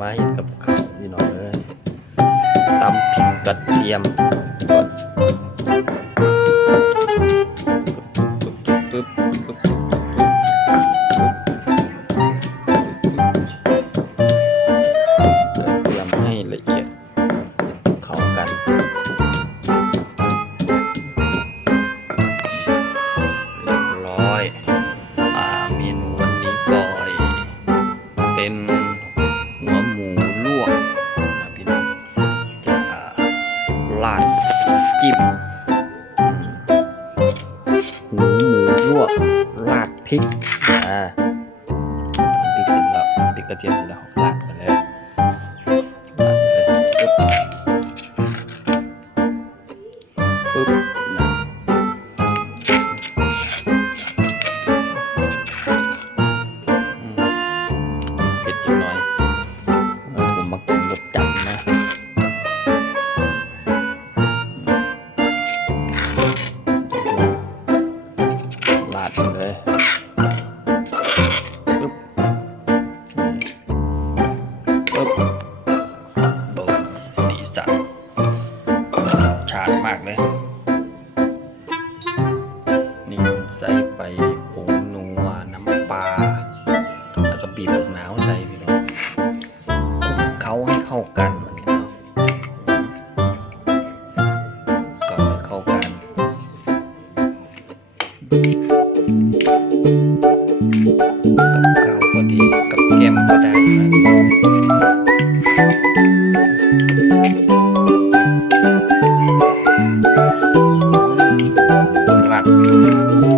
มาเห็นกับข้าวพี่น้องเอ้ยตำพริกกระเทียมก่อนปึ๊บปึ๊บปึ๊บปึ๊บปึ๊บกร ราดจิ้มหมูหมูลวกราดพริกอ่าพริกเสร็จแล้วพริกกระเทียมเสร็จแล้วราด ดเลยปึ๊บปึ๊บโอ้สีสันชาดมากเลย นี่ใส่ไปผงนัวน้ำปลา แล้วก็บีบมะนาวใส่ กับข้าวก็ดีกับแกมก็ได้นะรา